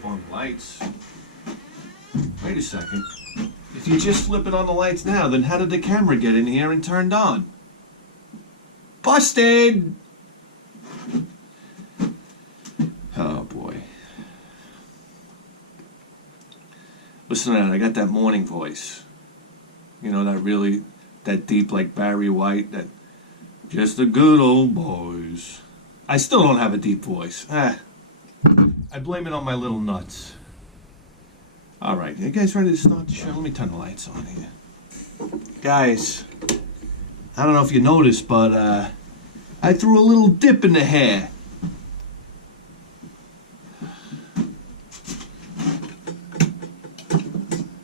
flip on the lights. Wait a second. If you just flip it on the lights now, then how did the camera get in here and turned on? Busted! Oh boy. Listen to that, I got that morning voice. You know, that deep like Barry White, that just the good old boys. I still don't have a deep voice. I blame it on my little nuts. Alright, you guys ready to start the show? Let me turn the lights on here. Guys, I don't know if you noticed, but I threw a little dip in the hair.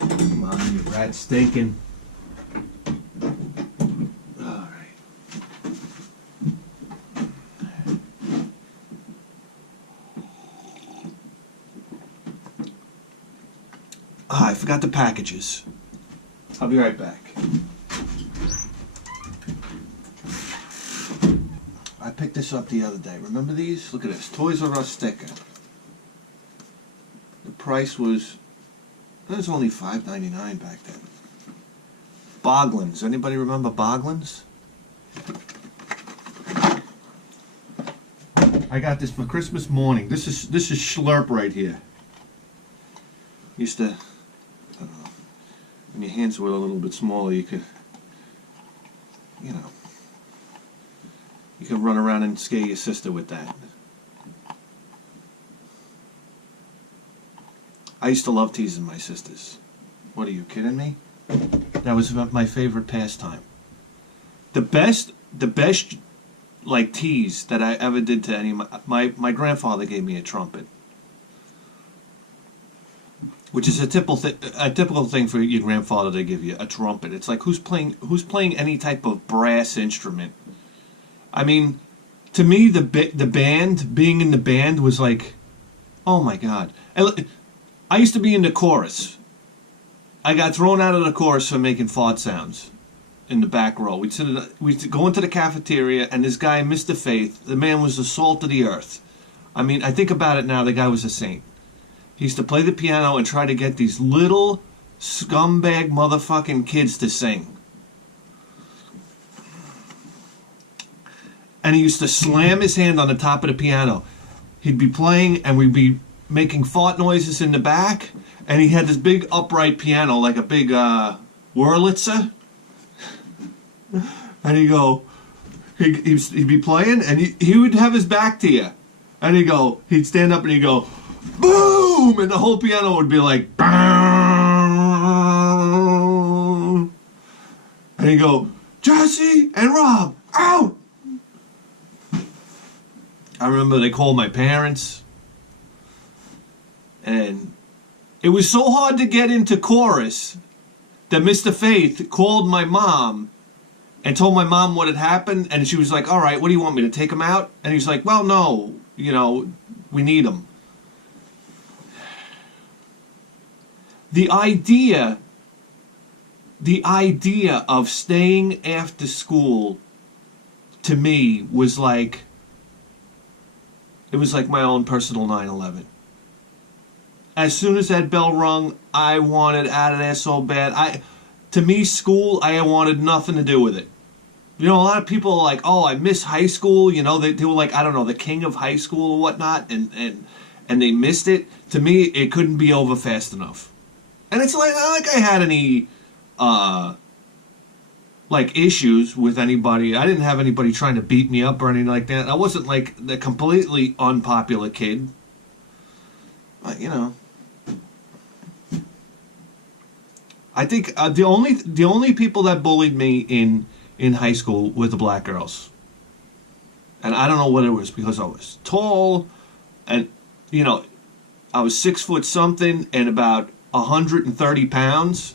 Come on, you rat stinking. I forgot the packages. I'll be right back. I picked this up the other day. Remember these? Look at this. Toys R Us sticker. The price was only $5.99 back then. Boglins. Anybody remember Boglins? I got this for Christmas morning. This is Schlurp right here. Used to, I don't know, when your hands were a little bit smaller, you could, you know, you could run around and scare your sister with that. I used to love teasing my sisters. What, are you kidding me? That was my favorite pastime. The best, like, tease that I ever did to any of my grandfather gave me a trumpet. Which is a typical thing for your grandfather to give you, a trumpet. It's like who's playing any type of brass instrument. I mean, to me, the band, being in the band was like, oh my God. I used to be in the chorus. I got thrown out of the chorus for making fart sounds in the back row. We'd go into the cafeteria, and this guy, Mr. Faith, the man was the salt of the earth. I mean, I think about it now, the guy was a saint. He used to play the piano and try to get these little scumbag motherfucking kids to sing. And he used to slam his hand on the top of the piano. He'd be playing and we'd be making fart noises in the back. And he had this big upright piano, like a big Wurlitzer. And he'd be playing and he would have his back to you. And he'd stand up and he'd go, boom! And the whole piano would be like, boom! And he'd go, Jesse and Rob, out! I remember they called my parents. And it was so hard to get into chorus that Mr. Faith called my mom and told my mom what had happened. And she was like, all right, what do you want me to take him out? And he was like, well, no, we need him. The idea of staying after school to me was like, it was like my own personal 9/11. As soon as that bell rung, I wanted out of there so bad. To me, school, I wanted nothing to do with it. You know, a lot of people are like, oh, I miss high school. You know, they were like, I don't know, the king of high school or whatnot, and they missed it. To me, it couldn't be over fast enough. And it's like, not like I had any, issues with anybody. I didn't have anybody trying to beat me up or anything like that. I wasn't, like, the completely unpopular kid. But, I think the only people that bullied me in high school were the black girls. And I don't know what it was, because I was tall, and, I was 6 foot something and about 130 pounds,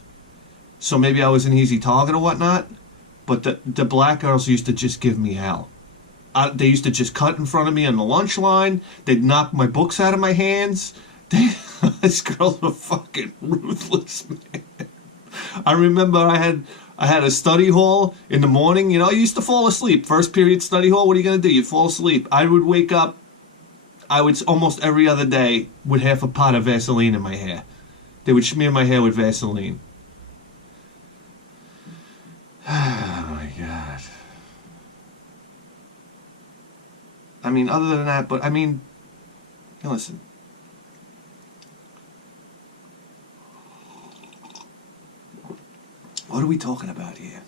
so maybe I was an easy target or whatnot, but the black girls used to just give me hell. They used to just cut in front of me on the lunch line. They'd knock my books out of my hands. These girls were fucking ruthless, man. I remember I had a study hall in the morning. You used to fall asleep. First period study hall, what are you going to do? You'd fall asleep. I would wake up. I would almost every other day with half a pot of Vaseline in my hair. They would smear my hair with Vaseline. Oh my God. I mean, other than that, but I mean, listen. What are we talking about here?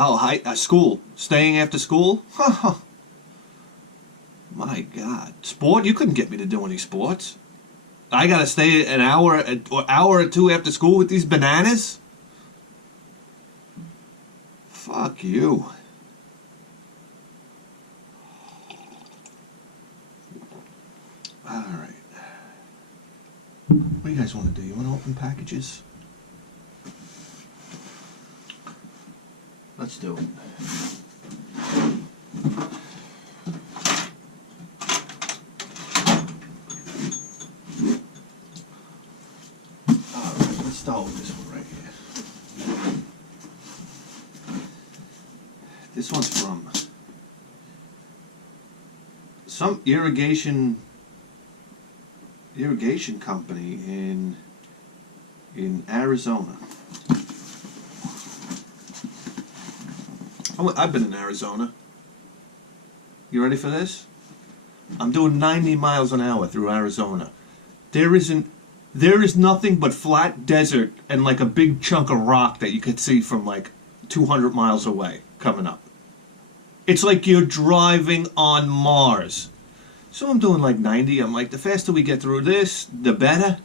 Oh, school. Staying after school? My God. Sport? You couldn't get me to do any sports. I gotta stay an hour or two after school with these bananas? Fuck you. Alright. What do you guys want to do? You want to open packages? Let's do it. Alright, let's start with this one right here. This one's from some irrigation company in Arizona. I've been in Arizona. You ready for this? I'm doing 90 miles an hour through Arizona. There is nothing but flat desert and like a big chunk of rock that you could see from like 200 miles away coming up. It's like you're driving on Mars. So I'm doing like 90. I'm like, the faster we get through this, the better.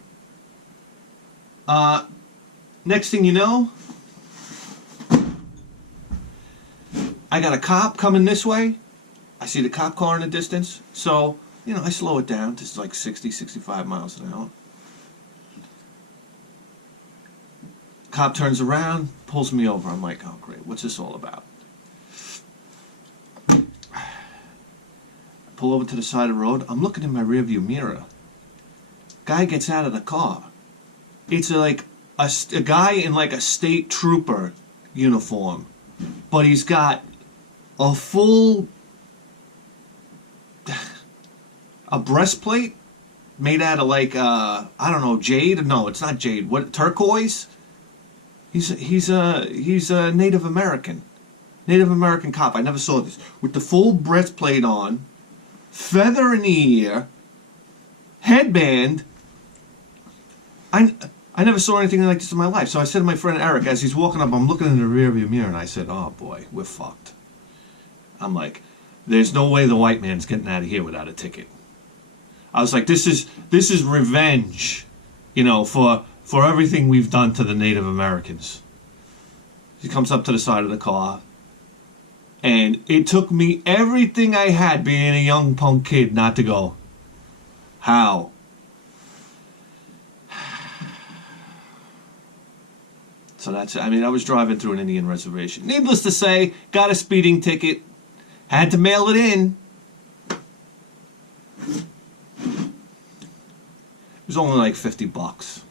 Next thing you know, I got a cop coming this way. I see the cop car in the distance. So, I slow it down to like 60, 65 miles an hour. Cop turns around, pulls me over. I'm like, oh great, what's this all about? Pull over to the side of the road. I'm looking in my rearview mirror. Guy gets out of the car. It's like a guy in like a state trooper uniform, but he's got a full a breastplate made out of like I don't know, jade. No, it's not jade. What, turquoise? He's a Native American cop. I never saw this with the full breastplate on. Feather in the ear, headband. I never saw anything like this in my life. So I said to my friend Eric, as he's walking up, I'm looking in the rearview mirror, and I said, oh boy, we're fucked. I'm like, there's no way the white man's getting out of here without a ticket. I was like, this is revenge, for everything we've done to the Native Americans. He comes up to the side of the car. And it took me everything I had being a young punk kid not to go, how? So that's it. I mean, I was driving through an Indian reservation. Needless to say, got a speeding ticket. Had to mail it in. It was only like $50.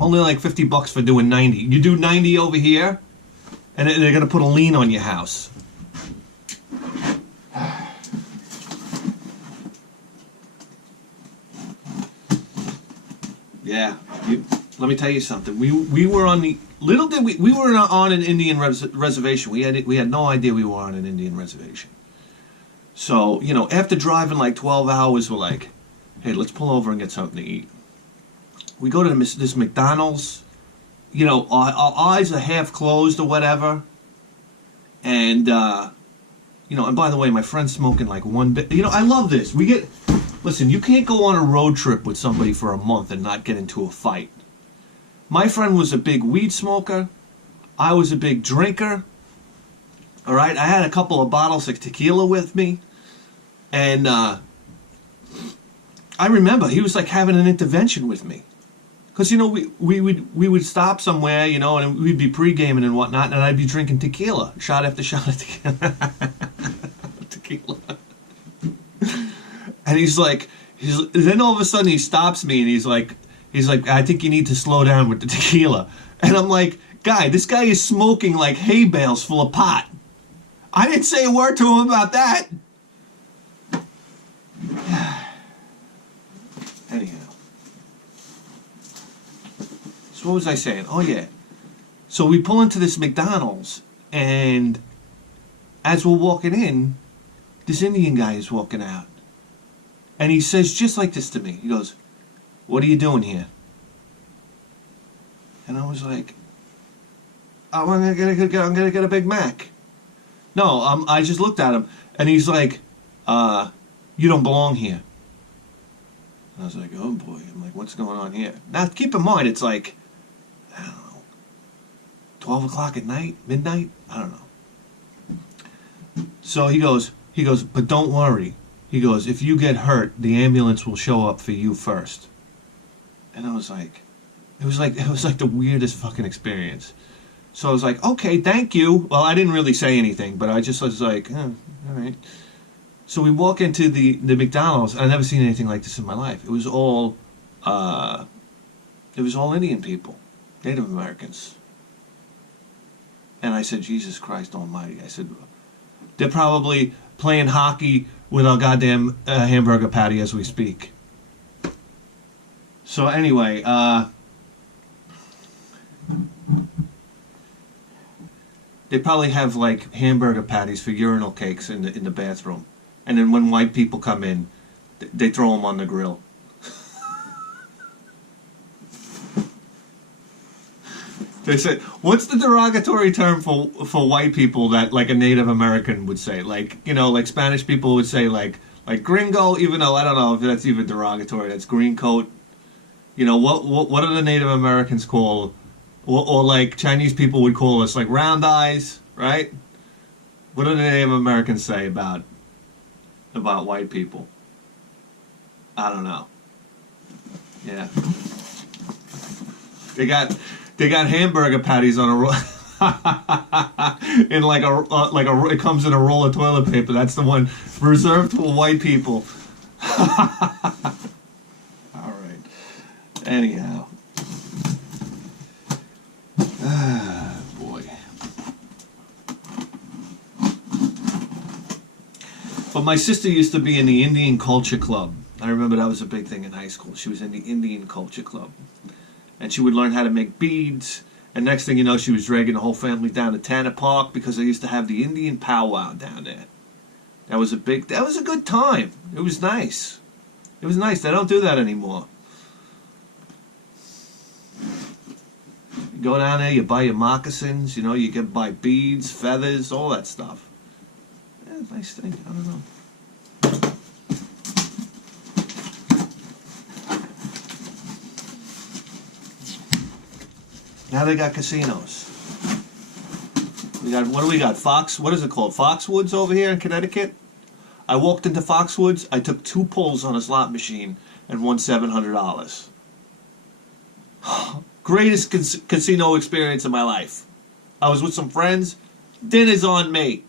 Only like $50 for doing 90. You do 90 over here, and they're going to put a lien on your house. Yeah. Let me tell you something. We were on the... Little did we were on an Indian reservation. We had no idea we were on an Indian reservation. So, after driving like 12 hours, we're like, hey, let's pull over and get something to eat. We go to this McDonald's, our eyes are half closed or whatever. And, and by the way, my friend's smoking like one bit. I love this. Listen, you can't go on a road trip with somebody for a month and not get into a fight. My friend was a big weed smoker. I was a big drinker. All right, I had a couple of bottles of tequila with me. And I remember he was like having an intervention with me. Because, we would stop somewhere, and we'd be pre-gaming and whatnot, and I'd be drinking tequila, shot after shot of tequila. And then all of a sudden he stops me, and he's like, I think you need to slow down with the tequila. And I'm like, guy. This guy is smoking like hay bales full of pot. I didn't say a word to him about that. Anyhow. So what was I saying? Oh, yeah. So we pull into this McDonald's, and as we're walking in, this Indian guy is walking out. And he says just like this to me. He goes, "What are you doing here?" And I was like, "Oh, I'm gonna get a Big Mac." No, I just looked at him, and he's like, "You don't belong here." And I was like, "Oh boy." I'm like, "What's going on here?" Now, keep in mind, it's like, I don't know, 12 o'clock at night, midnight? I don't know. So he goes, "But don't worry." He goes, "If you get hurt, the ambulance will show up for you first." And I was like, it was like the weirdest fucking experience. So I was like, "Okay, thank you." Well, I didn't really say anything, but I just was like, all right. So we walk into the McDonald's. I've never seen anything like this in my life. It was all Indian people, Native Americans. And I said, "Jesus Christ Almighty!" I said, they're probably playing hockey with our goddamn hamburger patty as we speak. So anyway, they probably have like hamburger patties for urinal cakes in the bathroom, and then when white people come in, they throw them on the grill. They say, what's the derogatory term for white people that like a Native American would say? Like, you know, like Spanish people would say like gringo, even though I don't know if that's even derogatory. That's green coat. You know, what are the Native Americans called? Or like Chinese people would call us like round eyes, right? What do the Native Americans say about white people? I don't know. Yeah. They got hamburger patties on a roll. In like a it comes in a roll of toilet paper. That's the one reserved for white people. All right. Anyhow. Ah, boy. But my sister used to be in the Indian Culture Club. I remember that was a big thing in high school. She was in the Indian Culture Club. And she would learn how to make beads. And next thing you know, she was dragging the whole family down to Tanner Park because they used to have the Indian powwow down there. That was a good time. It was nice. It was nice. They don't do that anymore. You go down there, you buy your moccasins, you know, you can buy beads, feathers, all that stuff. Yeah, nice thing. I don't know. Now they got casinos. What do we got? What is it called? Foxwoods over here in Connecticut? I walked into Foxwoods, I took 2 pulls on a slot machine and won $700. Greatest casino experience of my life. I was with some friends, dinner's on me.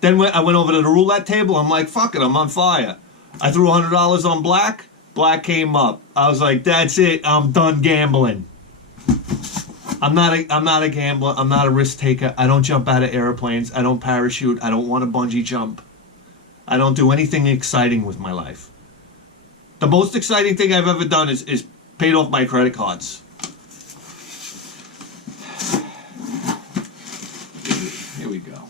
Then I went over to the roulette table, I'm like, fuck it, I'm on fire. I threw $100 on black came up. I was like, that's it, I'm done gambling. I'm not a gambler. I'm not a risk taker. I don't jump out of airplanes. I don't parachute. I don't want to bungee jump. I don't do anything exciting with my life. The most exciting thing I've ever done is paid off my credit cards. Here we go.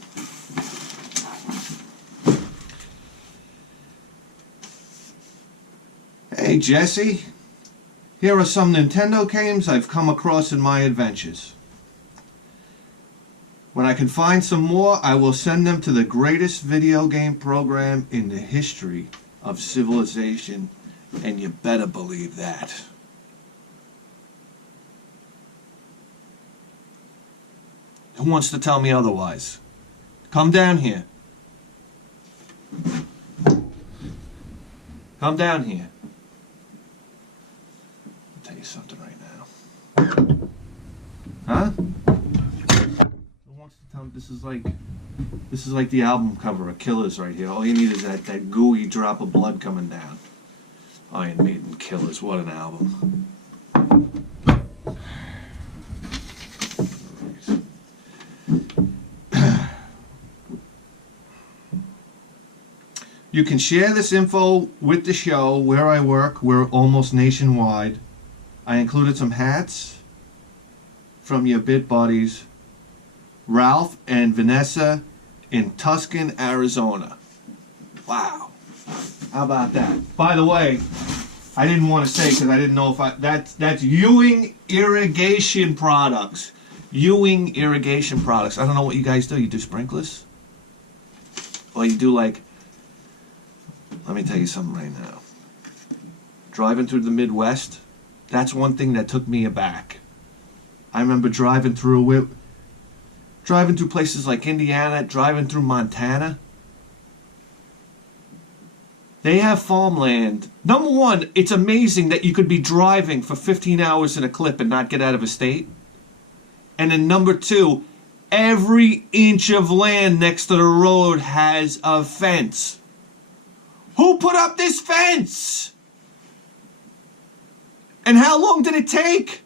Hey, Jesse. Here are some Nintendo games I've come across in my adventures. When I can find some more, I will send them to the greatest video game program in the history of civilization, and you better believe that. Who wants to tell me otherwise? Come down here. Come down here. Something right now. Huh? Who wants to tell me this is like the album cover of Killers right here. All you need is that gooey drop of blood coming down. Iron Maiden Killers, what an album. You can share this info with the show. Where I work, we're almost nationwide. I included some hats from your bit buddies, Ralph and Vanessa in Tucson, Arizona. Wow. How about that? By the way, I didn't want to say because I didn't know if that's Ewing Irrigation Products. Ewing Irrigation Products. I don't know what you guys do. You do sprinklers? Or you do like, let me tell you something right now. Driving through the Midwest, that's one thing that took me aback. I remember driving through places like Indiana, driving through Montana. They have farmland. Number one, it's amazing that you could be driving for 15 hours in a clip and not get out of a state. And then number two, every inch of land next to the road has a fence. Who put up this fence? And how long did it take?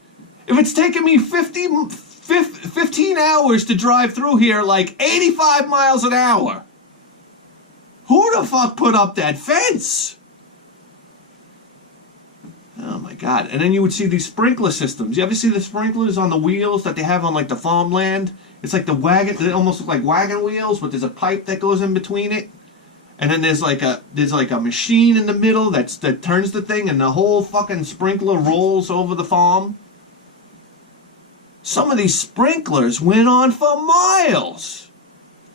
If it's taking me 15 hours to drive through here like 85 miles an hour, who the fuck put up that fence? Oh my God. And then you would see these sprinkler systems. You ever see the sprinklers on the wheels that they have on like the farmland? It's like the wagon, they almost look like wagon wheels, but there's a pipe that goes in between it. And then there's like a machine in the middle that turns the thing and the whole fucking sprinkler rolls over the farm. Some of these sprinklers went on for miles.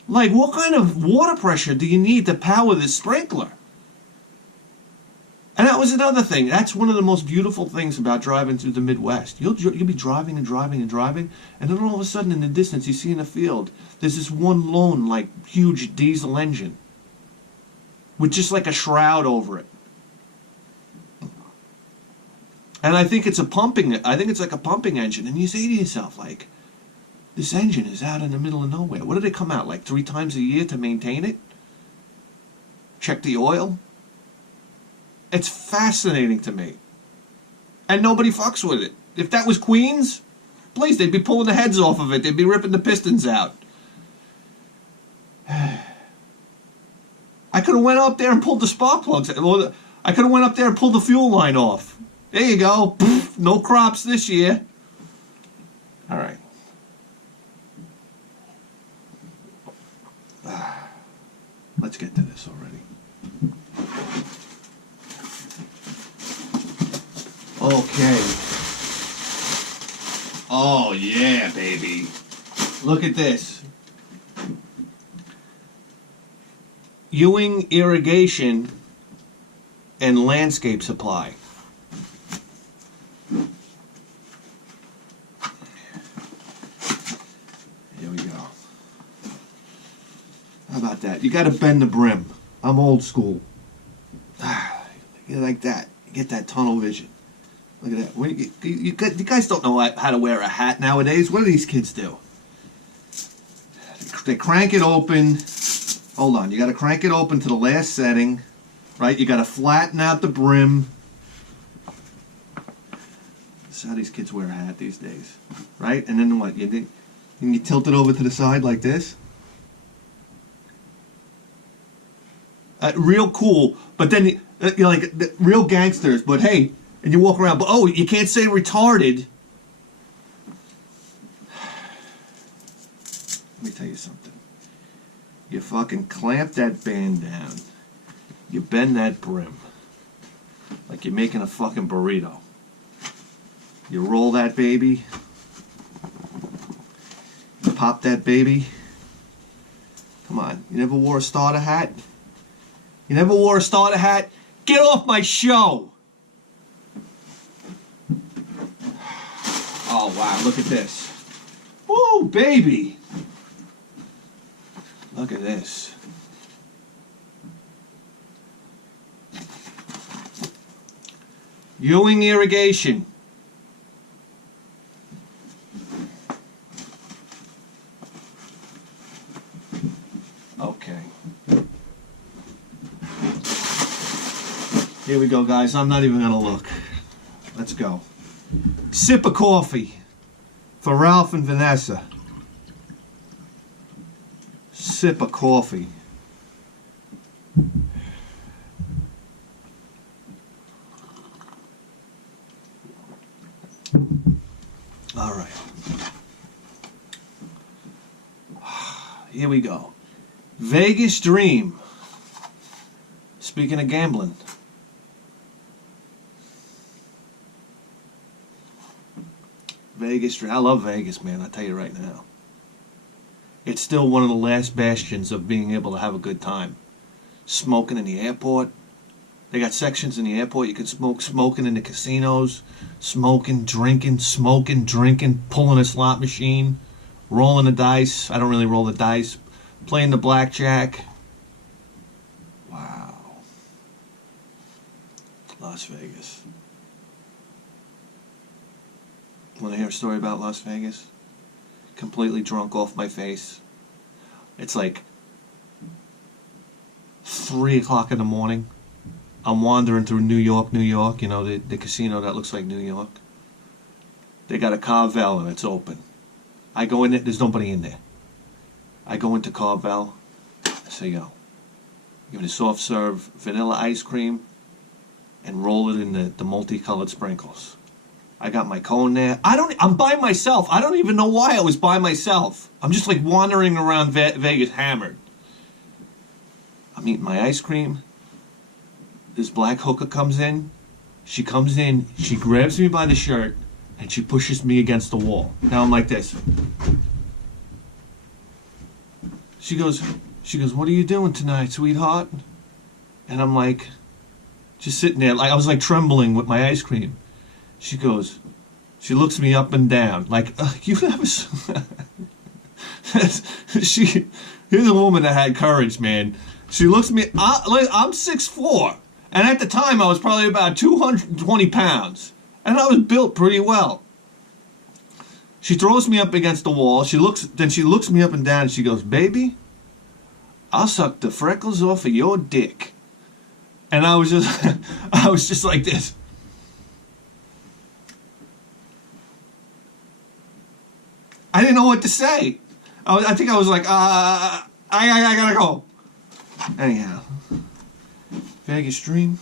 Like, what kind of water pressure do you need to power this sprinkler? And that was another thing. That's one of the most beautiful things about driving through the Midwest. You'll be driving and driving and driving, and then all of a sudden in the distance you see in a field, there's this one lone, like, huge diesel engine with just like a shroud over it. And I think it's like a pumping engine. And you say to yourself, like, this engine is out in the middle of nowhere. What do they come out, like 3 times a year to maintain it? Check the oil? It's fascinating to me. And nobody fucks with it. If that was Queens, please, they'd be pulling the heads off of it. They'd be ripping the pistons out. I could have went up there and pulled the spark plugs. I could have went up there and pulled the fuel line off. There you go. No crops this year. All right. Let's get to this already. Okay. Oh, yeah, baby. Look at this. Ewing Irrigation and Landscape Supply. Here we go. How about that? You got to bend the brim. I'm old school. You like that. You get that tunnel vision. Look at that. You guys don't know how to wear a hat nowadays. What do these kids do? They crank it open. Hold on. You got to crank it open to the last setting. Right? You got to flatten out the brim. That's how these kids wear a hat these days. Right? And then what? You tilt it over to the side like this. Real cool. But then you're like real gangsters. But hey, and you walk around. But oh, you can't say retarded. Let me tell you something. You fucking clamp that band down. You bend that brim. Like you're making a fucking burrito. You roll that baby. You pop that baby. Come on. You never wore a starter hat? You never wore a starter hat? Get off my show! Oh, wow. Look at this. Woo, baby! Look at this. Ewing Irrigation. Okay. Here we go, guys. I'm not even going to look. Let's go. Sip of coffee for Ralph and Vanessa. Sip of coffee. All right. Here we go. Vegas Dream. Speaking of gambling. Vegas Dream. I love Vegas, man. I tell you right now. It's still one of the last bastions of being able to have a good time. Smoking in the airport. They got sections in the airport you can smoke. Smoking in the casinos. Smoking, drinking, pulling a slot machine. Rolling the dice. I don't really roll the dice. Playing the blackjack. Wow. Las Vegas. Want to hear a story about Las Vegas? Completely drunk off my face. It's like 3 o'clock in the morning. I'm wandering through New York, you know, the casino that looks like New York. They got a Carvel and it's open. I go in there, there's nobody in there. I go into Carvel, I say, yo, give me a soft serve vanilla ice cream and roll it in the multicolored sprinkles. I got my cone there. I'm by myself. I don't even know why I was by myself. I'm just like wandering around Vegas hammered. I'm eating my ice cream. This black hooker comes in. She comes in, she grabs me by the shirt, and she pushes me against the wall. Now I'm like this. She goes, what are you doing tonight, sweetheart? And I'm like, just sitting there. Like I was like trembling with my ice cream. She goes, she looks me up and down. Like, you never... Here's a woman that had courage, man. She looks me... I'm 6'4". And at the time, I was probably about 220 pounds. And I was built pretty well. She throws me up against the wall. Then she looks me up and down and she goes, baby, I'll suck the freckles off of your dick. And I was just like this. I didn't know what to say. I think I was like, I gotta go. Anyhow, Vegas Dream.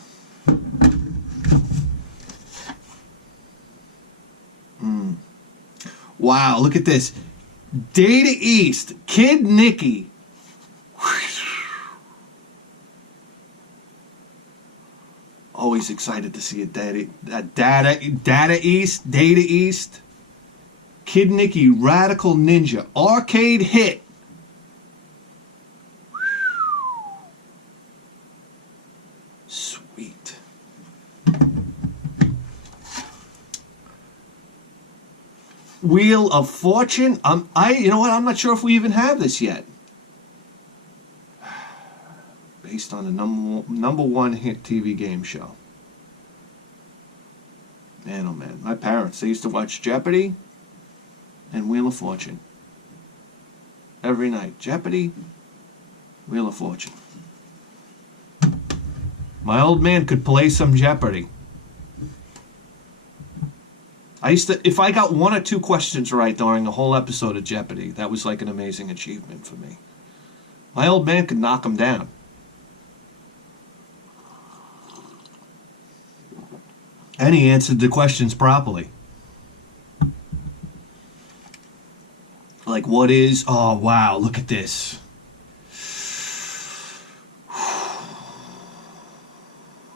Wow, look at this. Data East, Kid Nicky. Always excited to see a Data East. Kid Nicky, Radical Ninja, Arcade Hit. Sweet. Wheel of Fortune. You know what? I'm not sure if we even have this yet. Based on the number one hit TV game show. Man, oh man, my parents, they used to watch Jeopardy and Wheel of Fortune every night. Jeopardy, Wheel of Fortune. My old man could play some Jeopardy. If I got 1 or 2 questions right during a whole episode of Jeopardy, that was like an amazing achievement for me. My old man could knock them down. And he answered the questions properly. Like, what is... Oh, wow, look at this.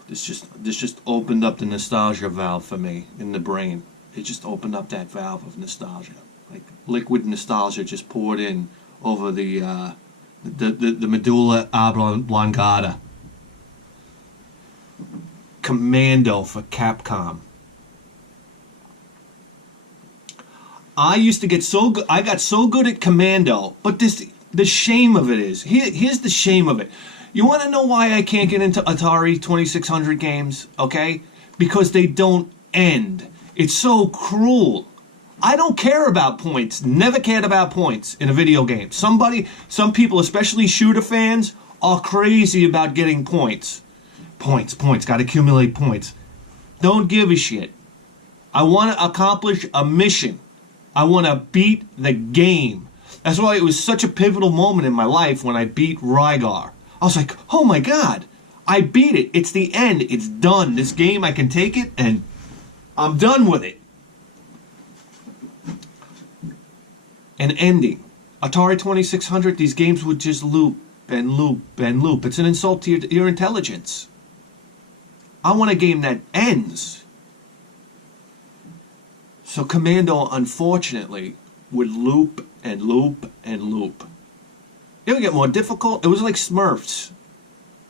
This just opened up the nostalgia valve for me in the brain. It just opened up that valve of nostalgia. Like, liquid nostalgia just poured in over the medulla oblongata. Commando for Capcom. I used to get so good. I got so good at Commando, but the shame of it is here's the shame of it. You want to know why I can't get into Atari 2600 games? Okay, because they don't end. It's so cruel. I don't care about points. Never cared about points in a video game. Some people, especially shooter fans, are crazy about getting points. Points. Got to accumulate points. Don't give a shit. I want to accomplish a mission. I want to beat the game. That's why it was such a pivotal moment in my life when I beat Rygar. I was like, oh my god, I beat it. It's the end. It's done. This game, I can take it and I'm done with it. an ending. Atari 2600, these games would just loop and loop and loop. It's an insult to your intelligence. I want a game that ends. So Commando, unfortunately, would loop and loop and loop. It would get more difficult. It was like Smurfs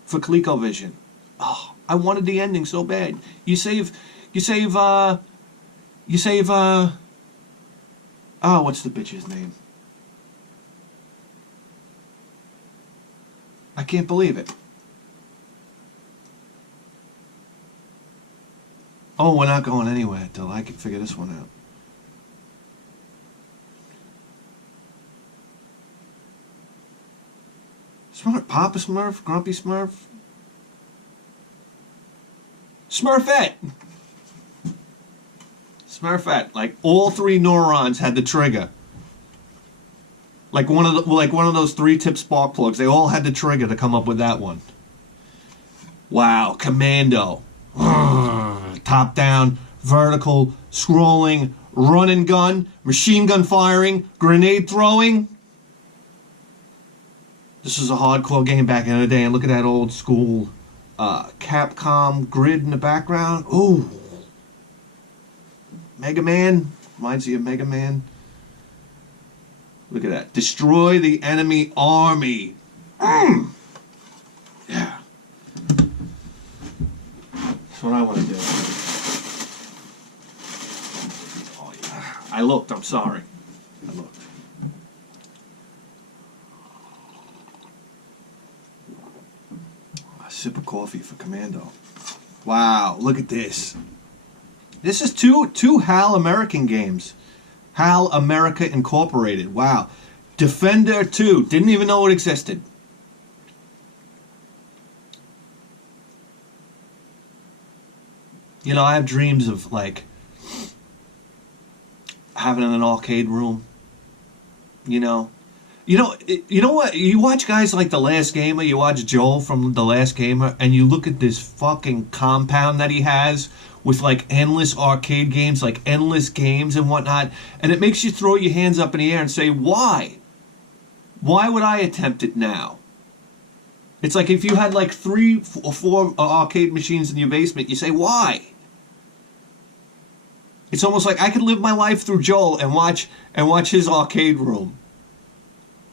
for ColecoVision. Oh, I wanted the ending so bad. Oh, what's the bitch's name? I can't believe it. Oh, we're not going anywhere until I can figure this one out. Papa Smurf? Grumpy Smurf? Smurfette! Smurfette. Like, all three neurons had the trigger. Like one of those 3-tip spark plugs. They all had the trigger to come up with that one. Wow, Commando. Top down, vertical, scrolling, run and gun, machine gun firing, grenade throwing. This was a hardcore game back in the day, and look at that old school Capcom grid in the background. Ooh. Mega Man. Reminds you of Mega Man. Look at that. Destroy the enemy army. Yeah. That's what I want to do. Oh, yeah. I looked. I'm sorry. I looked. A sip of coffee for Commando. Wow. Look at this. This is two HAL American games. HAL America Incorporated. Wow. Defender 2. Didn't even know it existed. You know, I have dreams of, like, having an arcade room. You know what? You watch guys like The Last Gamer. You watch Joel from The Last Gamer, and you look at this fucking compound that he has with like endless arcade games, like endless games and whatnot, and it makes you throw your hands up in the air and say, why? Why would I attempt it now? It's like if you had like 3 or 4 arcade machines in your basement, you say, why? It's almost like I could live my life through Joel and watch his arcade room.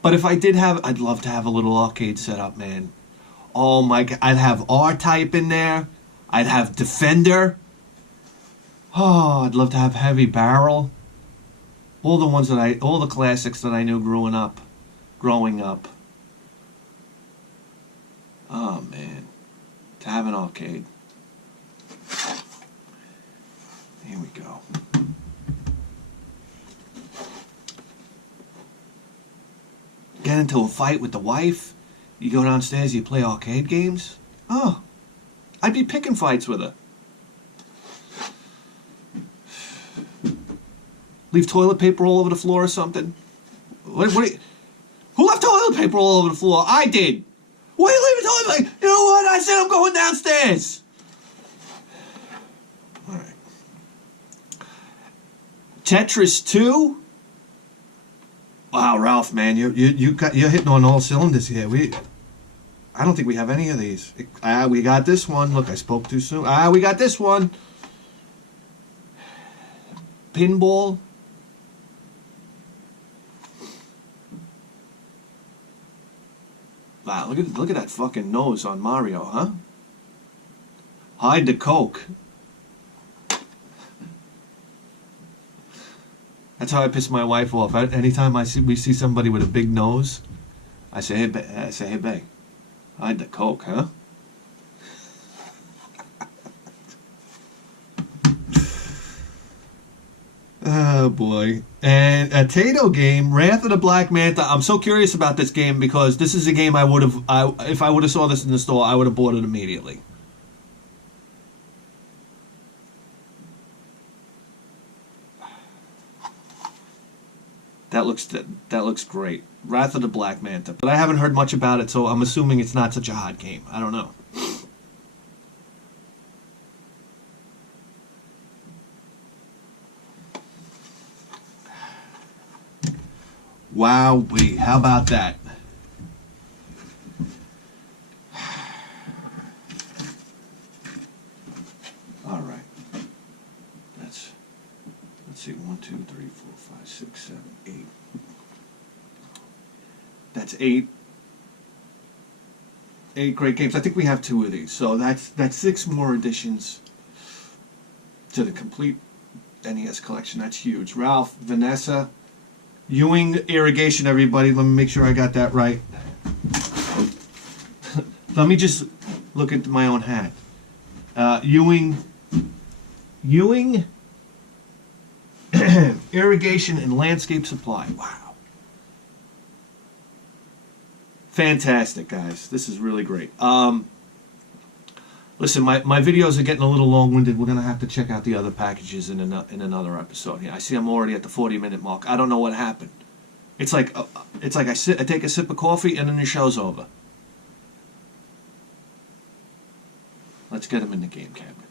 But if I did have, I'd love to have a little arcade set up, man. Oh my God, I'd have R-Type in there. I'd have Defender. Oh, I'd love to have Heavy Barrel. All the classics that I knew growing up. Oh man, to have an arcade. Here we go. Get into a fight with the wife. You go downstairs, you play arcade games. Oh, I'd be picking fights with her. Leave toilet paper all over the floor or something? Who left toilet paper all over the floor? I did. Why are you leaving toilet paper? You know what? I said I'm going downstairs. All right. Tetris 2? Wow, Ralph, man, you're hitting on all cylinders here. I don't think we have any of these. We got this one. Look, I spoke too soon. We got this one. Pinball. Wow, look at that fucking nose on Mario, huh? Hide the Coke. That's how I piss my wife off. Anytime we see somebody with a big nose, I say, hey, babe, hide the Coke, huh? Oh boy. And a Tato game, Wrath of the Black Manta. I'm so curious about this game because this is a game if I would have saw this in the store, I would have bought it immediately. That looks great. Wrath of the Black Manta. But I haven't heard much about it, so I'm assuming it's not such a hot game. I don't know. Wowee, how about that? All right. Let's see, 1, 2, 3, 4, 5, 6, 7, 8. That's 8 great games. I think we have 2 of these. So that's 6 more additions to the complete NES collection. That's huge. Ralph, Vanessa, Ewing Irrigation, everybody. Let me make sure I got that right. Let me just look at my own hat. Ewing Irrigation and Landscape Supply. Wow. Fantastic, guys. This is really great. Listen, my videos are getting a little long-winded. We're going to have to check out the other packages in another episode here. I see I'm already at the 40-minute mark. I don't know what happened. It's like I take a sip of coffee and then the show's over. Let's get them in the game cabinet.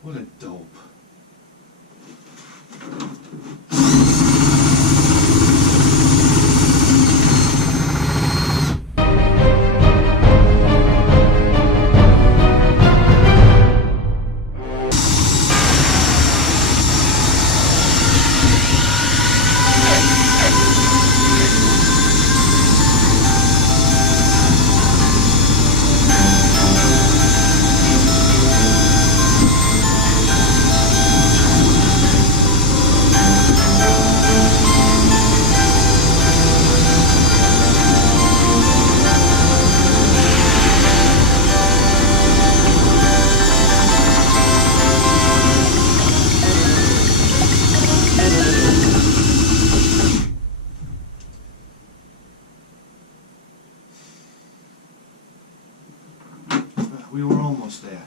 What a dope. We were almost there.